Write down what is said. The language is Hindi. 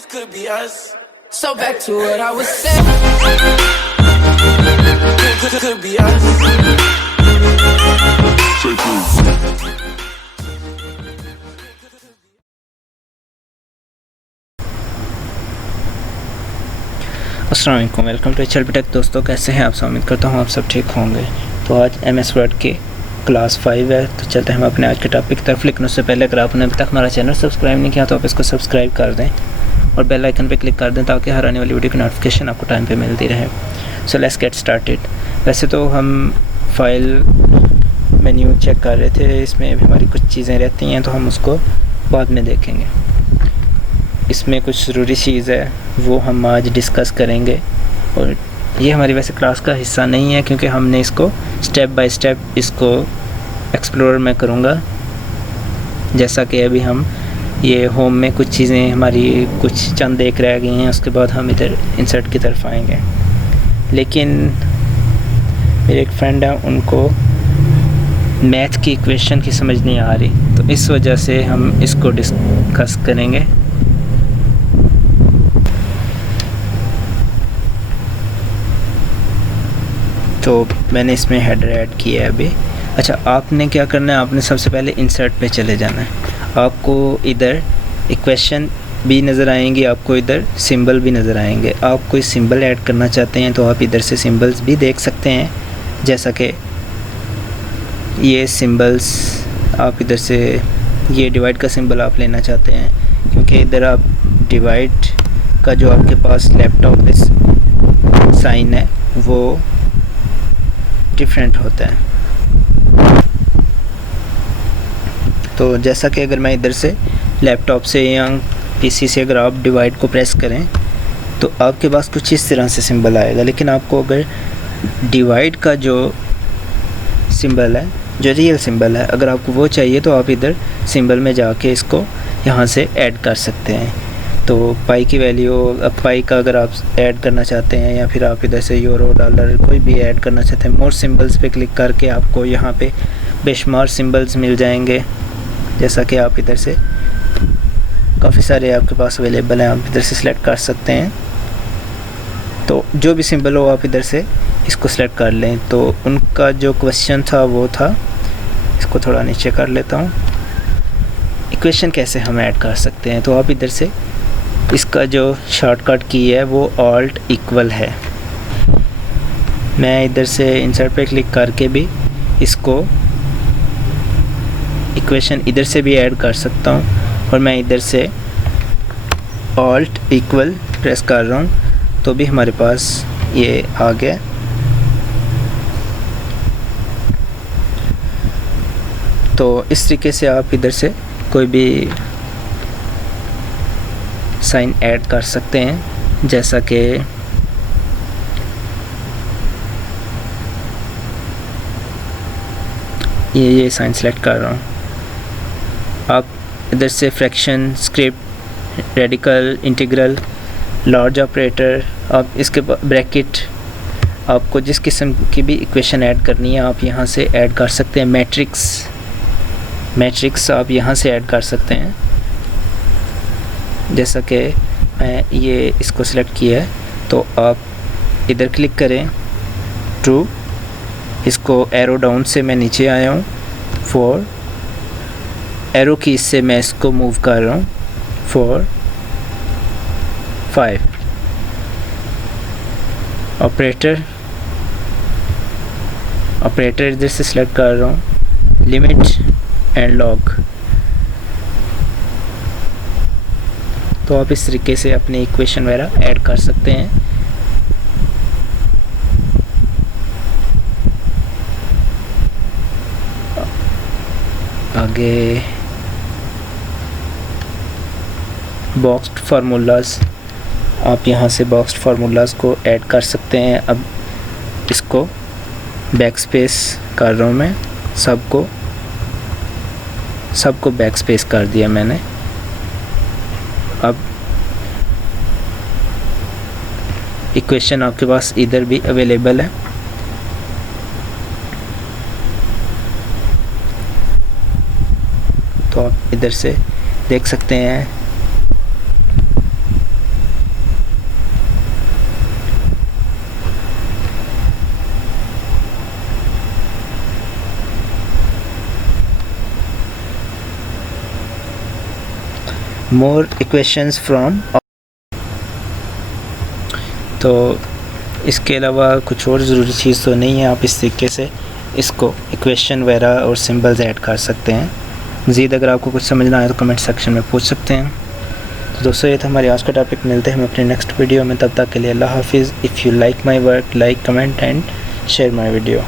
this could be us. So back to what I was saying. Could be us. अस्सलाम वालेकुम, वेलकम टू एचएलपी टेक। दोस्तों कैसे हैं आप सब? उम्मीद करता हूँ आप सब ठीक होंगे। तो आज एमएस वर्ड की क्लास 5 है, तो चलते हैं हम अपने आज के टॉपिक की तरफ। लेकिन उससे पहले अगर आपने अभी तक हमारा चैनल सब्सक्राइब नहीं किया तो आप इसको सब्सक्राइब कर दें और बेल आइकन पे क्लिक कर दें ताकि हर आने वाली वीडियो की नोटिफिकेशन आपको टाइम पे मिलती रहे। So let's get started. वैसे तो हम फाइल मेन्यू चेक कर रहे थे, इसमें भी हमारी कुछ चीज़ें रहती हैं तो हम उसको बाद में देखेंगे। इसमें कुछ ज़रूरी चीज़ है वो हम आज डिस्कस करेंगे और ये हमारी वैसे क्लास का हिस्सा नहीं है क्योंकि हमने इसको स्टेप बाय स्टेप इसको एक्सप्लोर में करूँगा। जैसा कि अभी हम ये होम में कुछ चीज़ें हमारी कुछ चंद देख रह गई हैं, उसके बाद हम इधर इंसर्ट की तरफ आएंगे। लेकिन मेरे एक फ्रेंड हैं, उनको मैथ की इक्वेशन की समझ नहीं आ रही, तो इस वजह से हम इसको डिस्कस करेंगे। तो मैंने इसमें हेडर ऐड किया है अभी। अच्छा, आपने क्या करना है, आपने सबसे पहले इंसर्ट पे चले जाना है। आपको इधर इक्वेशन भी नज़र आएंगी, आपको इधर सिंबल भी नज़र आएंगे। आप कोई सिंबल ऐड करना चाहते हैं तो आप इधर से सिंबल्स भी देख सकते हैं, जैसा कि ये सिंबल्स आप इधर से, ये डिवाइड का सिंबल आप लेना चाहते हैं क्योंकि इधर आप डिवाइड का जो आपके पास लैपटॉप में साइन है वो डिफरेंट होता है। तो जैसा कि अगर मैं इधर से लैपटॉप से या पीसी से अगर आप डिवाइड को प्रेस करें तो आपके पास कुछ इस तरह से सिंबल आएगा। लेकिन आपको अगर डिवाइड का जो सिंबल है, जो रियल सिंबल है, अगर आपको वो चाहिए तो आप इधर सिंबल में जाके इसको यहाँ से ऐड कर सकते हैं। तो पाई की वैल्यू, अब पाई का अगर आप ऐड करना चाहते हैं या फिर आप इधर से यूरो, डॉलर कोई भी ऐड करना चाहते हैं, मोर सिंबल्स पे क्लिक करके आपको यहाँ पे बेशुमार सिंबल्स मिल जाएंगे। जैसा कि आप इधर से काफ़ी सारे आपके पास अवेलेबल हैं, आप इधर से सिलेक्ट कर सकते हैं। तो जो भी सिंबल हो आप इधर से इसको सिलेक्ट कर लें। तो उनका जो क्वेश्चन था वो था, इसको थोड़ा नीचे कर लेता हूँ, इक्वेशन कैसे हम ऐड कर सकते हैं। तो आप इधर से इसका जो शॉर्टकट की है वो ऑल्ट इक्वल है। मैं इधर से इंसर्ट पे क्लिक करके भी इसको इक्वेशन इधर से भी ऐड कर सकता हूँ और मैं इधर से ऑल्ट इक्वल प्रेस कर रहा हूँ तो भी हमारे पास ये आ गया। तो इस तरीके से आप इधर से कोई भी साइन ऐड कर सकते हैं, जैसा कि ये साइन सेलेक्ट कर रहा हूँ। आप इधर से fraction, script, radical, integral, large operator, आप इसके ब्रैकेट, आपको जिस किस्म की भी इक्वेशन ऐड करनी है आप यहाँ से ऐड कर सकते हैं। मैट्रिक्स आप यहाँ से ऐड कर सकते हैं। जैसा कि मैं ये इसको सिलेक्ट किया है तो आप इधर क्लिक करें, ट्रू, इसको एरो डाउन से मैं नीचे आया हूँ, 4 एरो की इससे मैं इसको मूव कर रहा हूँ, 4 5 ऑपरेटर इधर से सिलेक्ट कर रहा हूँ, लिमिट एंड लॉग। तो आप इस तरीके से अपनी इक्वेशन वगैरह ऐड कर सकते हैं। आगे बॉक्स्ड फार्मूलाज, आप यहाँ से बॉक्स्ड फार्मूलाज को ऐड कर सकते हैं। अब इसको बैक स्पेस कर रहा हूँ मैं, सबको बैक स्पेस कर दिया मैंने। अब इक्वेशन आपके पास इधर भी अवेलेबल है। तो आप इधर से देख सकते हैं मोर इक्वेशंस फ्रॉम। तो इसके अलावा कुछ और ज़रूरी चीज़ तो नहीं है, आप इस तरीके से इसको इक्वेशन वगैरह और सिंबल्स ऐड कर सकते हैं। मज़ीद अगर आपको कुछ समझना आए तो कमेंट सेक्शन में पूछ सकते हैं। तो दोस्तों ये था हमारे आज का टॉपिक। मिलते हैं हम अपने नेक्स्ट वीडियो में, तब तक के लिए अल्लाह हाफिज़। If you like my work, like, comment and share my video.